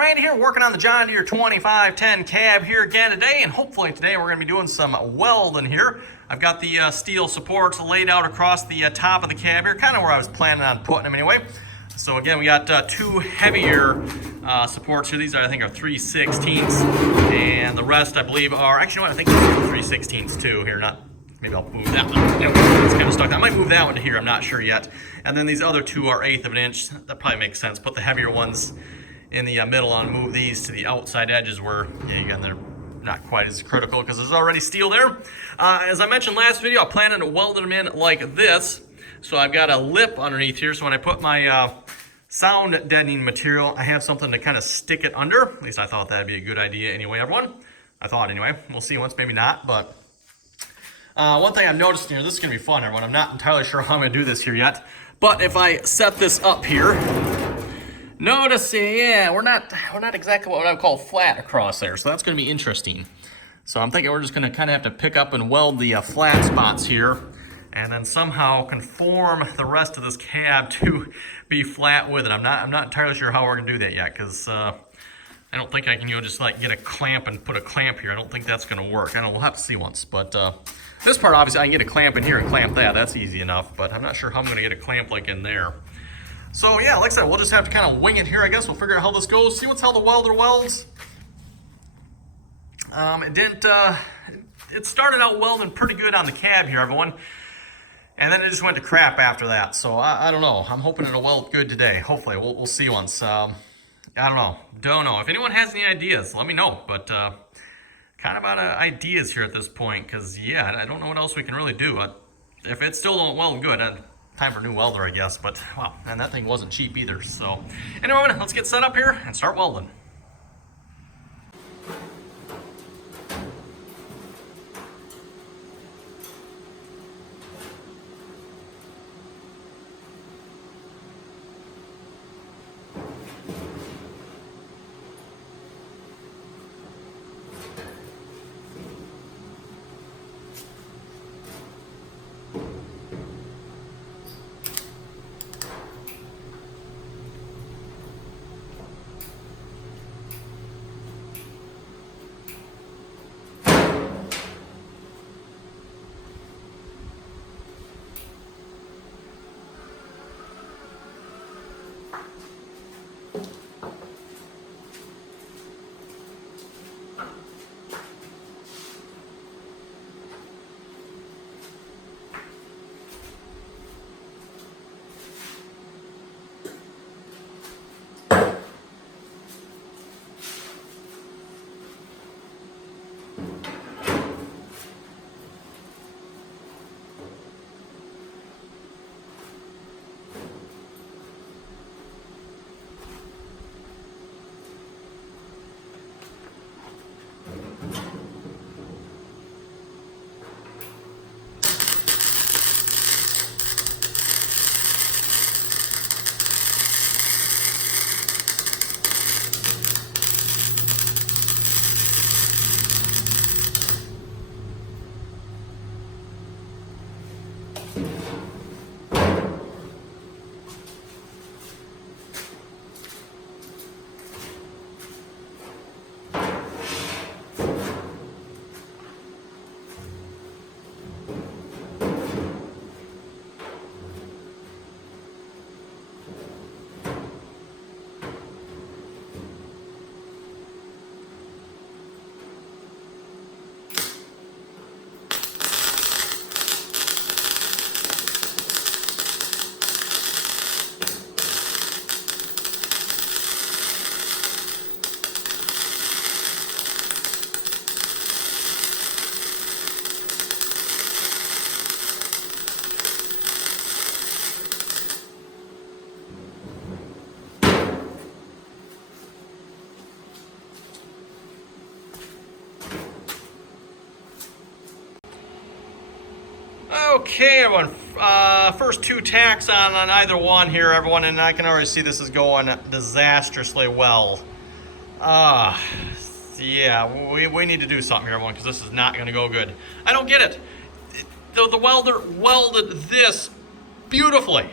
Randy here, working on the John Deere 2510 cab here again today, and hopefully today we're going to be doing some welding here. I've got the steel supports laid out across the top of the cab here, kind of where I was planning on putting them anyway. So again, we got two heavier supports here. These I think are 3/16ths, and the rest I believe are, actually, I think these are 3/16ths too here, not. Maybe I'll move that one. Nope, it's kind of stuck. I might move that one to here. I'm not sure yet. And then these other two are 1/8 of an inch. That probably makes sense. Put the heavier ones in the middle and move these to the outside edges where, yeah, again, they're not quite as critical because there's already steel there. As I mentioned last video, I plan on welding them in like this. So I've got a lip underneath here. So when I put my sound deadening material, I have something to kind of stick it under. At least I thought that'd be a good idea anyway, everyone. I thought anyway. We'll see once, maybe not, but. One thing I've noticed here, this is going to be fun, everyone. I'm not entirely sure how I'm going to do this here yet. But if I set this up here, notice, yeah, we're not exactly what I would call flat across there. So that's going to be interesting. So I'm thinking we're just going to kind of have to pick up and weld the flat spots here. And then somehow conform the rest of this cab to be flat with it. I'm not entirely sure how we're going to do that yet. Because I don't think I can, just like get a clamp and put a clamp here. I don't think that's going to work. I know we'll have to see once. But this part, obviously, I can get a clamp in here and clamp that. That's easy enough. But I'm not sure how I'm going to get a clamp like in there. So yeah, like I said, we'll just have to kind of wing it here, I guess. We'll figure out how this goes. See how the welder welds. It started out welding pretty good on the cab here, everyone. And then it just went to crap after that. So I don't know. I'm hoping it'll weld good today. Hopefully, we'll see once. I don't know. If anyone has any ideas, let me know. But kind of out of ideas here at this point, because yeah, I don't know what else we can really do. If it still don't weld good, time for a new welder, I guess. But wow, and that thing wasn't cheap either. So anyway, let's get set up here and start welding. Okay, everyone, first two tacks on either one here, everyone, and I can already see this is going disastrously well. Yeah, we need to do something here, everyone, because this is not going to go good. I don't get it. The welder welded this beautifully.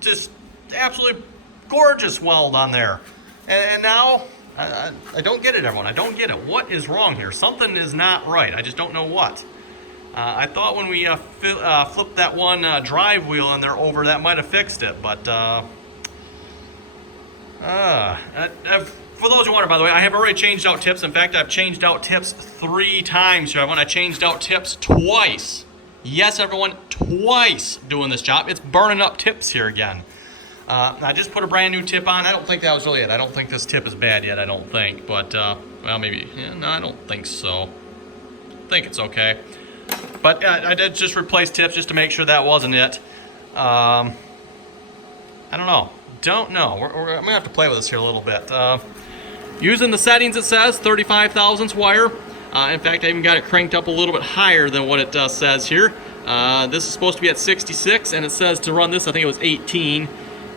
Just absolutely gorgeous weld on there. And now, I don't get it, everyone. I don't get it. What is wrong here? Something is not right. I just don't know what. I thought when we flipped that one drive wheel in there over, that might have fixed it, but for those who wonder, by the way, I have already changed out tips. In fact, I've changed out tips 3 times here. I changed out tips twice. Yes, everyone, twice doing this job. It's burning up tips here again. I just put a brand new tip on. I don't think that was really it. I don't think this tip is bad yet, I don't think. But, well, maybe. Yeah, no, I don't think so. I think it's okay. But I did just replace tips just to make sure that wasn't it. I don't know. Don't know. I'm going to have to play with this here a little bit. Using the settings, it says 35 thousandths wire. In fact, I even got it cranked up a little bit higher than what it says here. This is supposed to be at 66, and it says to run this, I think it was 18.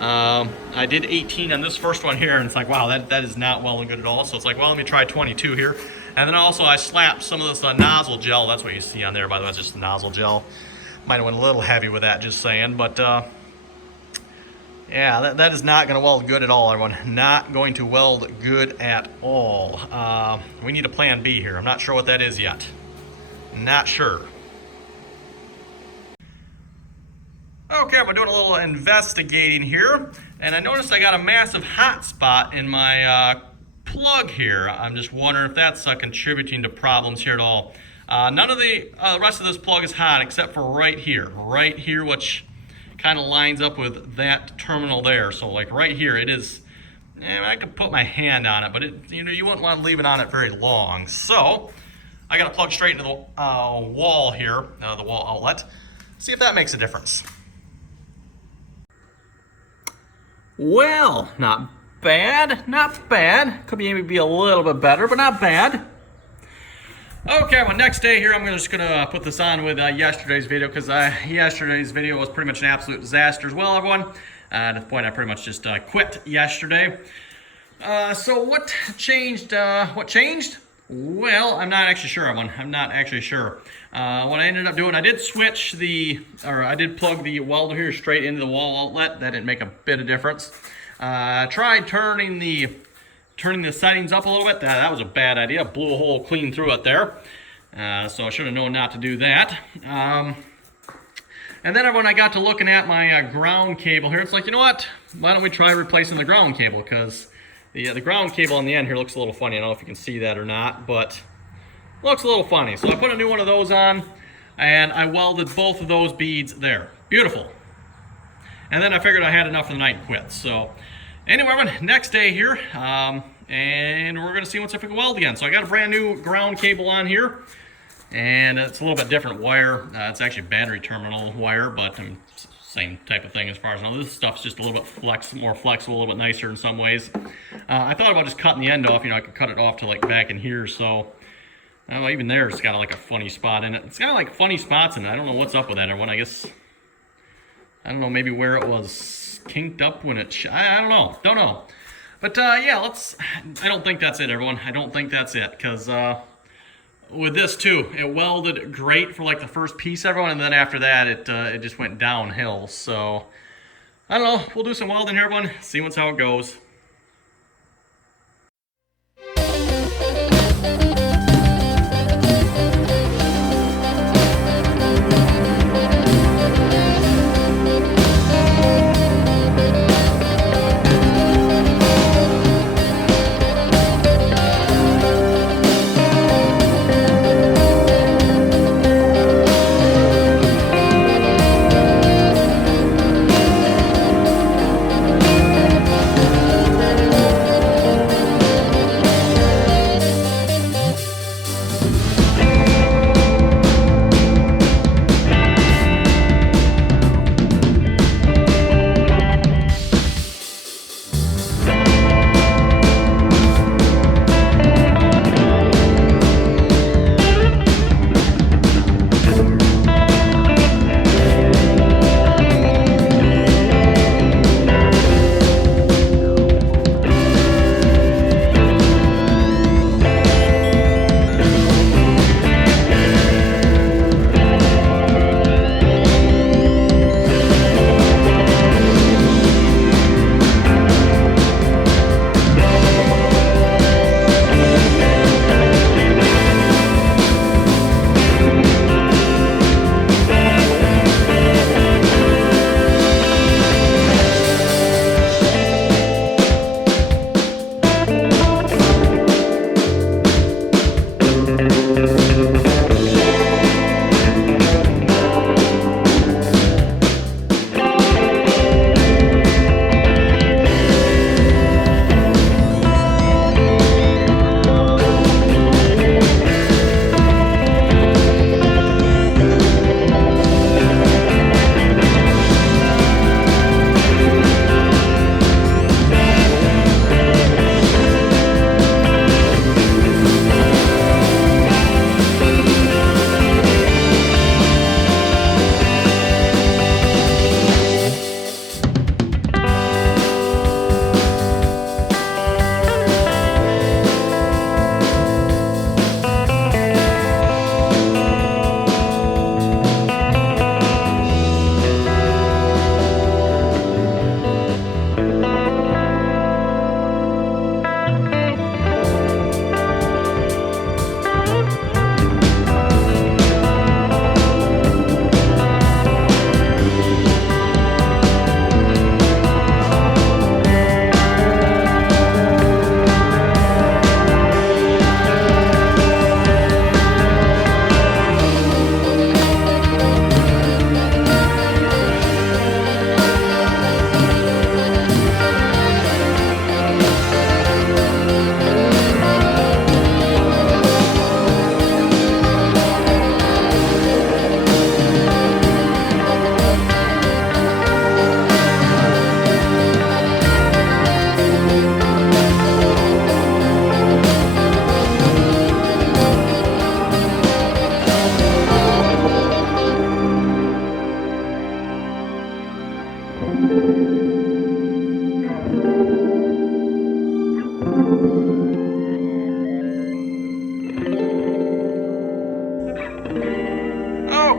I did 18 on this first one here, and it's like, wow, that is not well and good at all. So it's like, well, let me try 22 here. And then also I slapped some of this nozzle gel. That's what you see on there, by the way. It's just nozzle gel. Might have went a little heavy with that, just saying. But, yeah, that is not going to weld good at all, everyone. Not going to weld good at all. We need a plan B here. I'm not sure what that is yet. Not sure. Okay, I'm doing a little investigating here, and I noticed I got a massive hot spot in my plug here. I'm just wondering if that's contributing to problems here at all. None of the rest of this plug is hot except for right here, which kind of lines up with that terminal there. So like right here, it is. I could put my hand on it, but you wouldn't want to leave it on it very long. So I got to plug straight into the wall here, the wall outlet. See if that makes a difference. Well, not bad, not bad. Could maybe be a little bit better, but not bad. Okay, well, next day here, I'm just gonna put this on with yesterday's video, because yesterday's video was pretty much an absolute disaster as well, everyone. At the point I pretty much just quit yesterday. So what changed? What changed? Well, I'm not actually sure, everyone. I'm not actually sure. What I ended up doing, I did plug the welder here straight into the wall outlet. That didn't make a bit of difference. Tried turning the settings up a little bit. That was a bad idea. Blew a hole clean through it there. So I should have known not to do that. And then when I got to looking at my ground cable here, it's like, you know what? Why don't we try replacing the ground cable? Because the ground cable on the end here looks a little funny. I don't know if you can see that or not, but looks a little funny. So I put a new one of those on, and I welded both of those beads there. Beautiful. And then I figured I had enough for the night and quit. So anyway, next day here, and we're going to see once if we can weld again. So I got a brand new ground cable on here, and it's a little bit different wire. It's actually battery terminal wire, but same type of thing as far as I know. This stuff's just a little bit more flexible, a little bit nicer in some ways. I thought about just cutting the end off. I could cut it off to like back in here. So even there, it's got like a funny spot in it. It's got like funny spots in it. I don't know what's up with that, everyone. I guess, I don't know, maybe where it was kinked up when it, I don't know. But yeah, I don't think that's it, everyone. I don't think that's it, because with this too, it welded great for like the first piece, everyone, and then after that, it just went downhill. So I don't know. We'll do some welding here, everyone. See how it goes.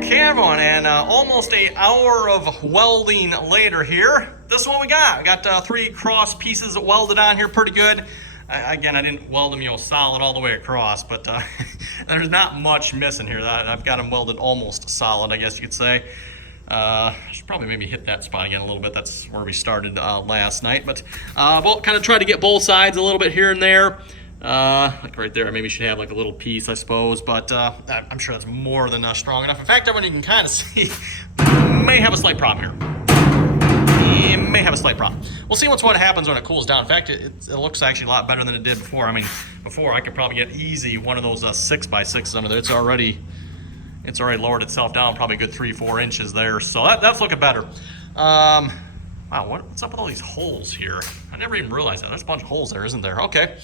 Okay, everyone, and almost an hour of welding later here. This is what we got. I got 3 cross pieces welded on here, pretty good. Again, I didn't weld them, solid all the way across, but there's not much missing here. I've got them welded almost solid, I guess you could say. I should probably maybe hit that spot again a little bit. That's where we started last night, but we'll kind of try to get both sides a little bit here and there. Like right there, maybe should have like a little piece, I suppose, but I'm sure that's more than strong enough. In fact, everyone, you can kind of see, may have a slight problem here. May have a slight problem. We'll see what happens when it cools down. In fact, it looks actually a lot better than it did before. I mean, before I could probably get easy one of those 6x6s under there. It's already lowered itself down probably a good 3-4 inches there. So that's looking better. Wow, what's up with all these holes here? I never even realized that. There's a bunch of holes there, isn't there? Okay.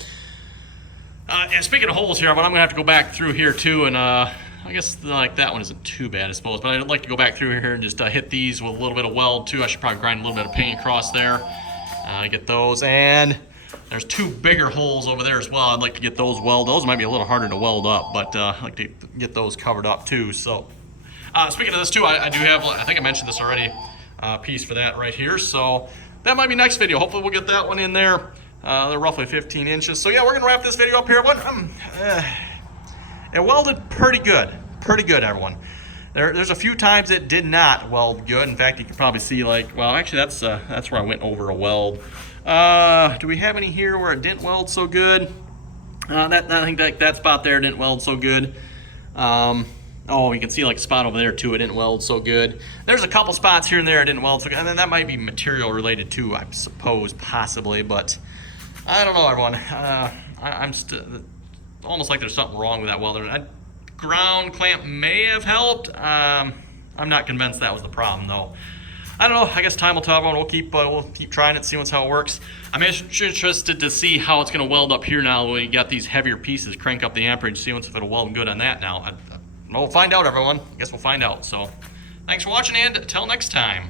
And speaking of holes here, but I'm gonna have to go back through here too, and I guess like that one isn't too bad, I suppose, but I'd like to go back through here and just hit these with a little bit of weld too. I should probably grind a little bit of paint across there, get those, and there's 2 bigger holes over there as well. I'd like to get those welded. Those might be a little harder to weld up, but I'd like to get those covered up too. So speaking of this too, I do have, I think I mentioned this already, a piece for that right here, so that might be next video. Hopefully we'll get that one in there. They're roughly 15 inches. So yeah, we're gonna wrap this video up here. It welded pretty good, everyone. There's a few times it did not weld good. In fact, you can probably see like, well, actually that's where I went over a weld. Do we have any here where it didn't weld so good? I think that spot there didn't weld so good. Oh, you can see like a spot over there too, it didn't weld so good. There's a couple spots here and there it didn't weld so good, and then that might be material related too, I suppose, possibly, but I don't know, everyone. I'm still almost like there's something wrong with that welder. Ground clamp may have helped. I'm not convinced that was the problem though. I don't know. I guess time will tell, everyone. We'll keep trying it, see how it works. I'm interested to see how it's going to weld up here now when you got these heavier pieces. Crank up the amperage, see if it'll weld good on that now. We'll find out, everyone. I guess we'll find out. So thanks for watching, and until next time.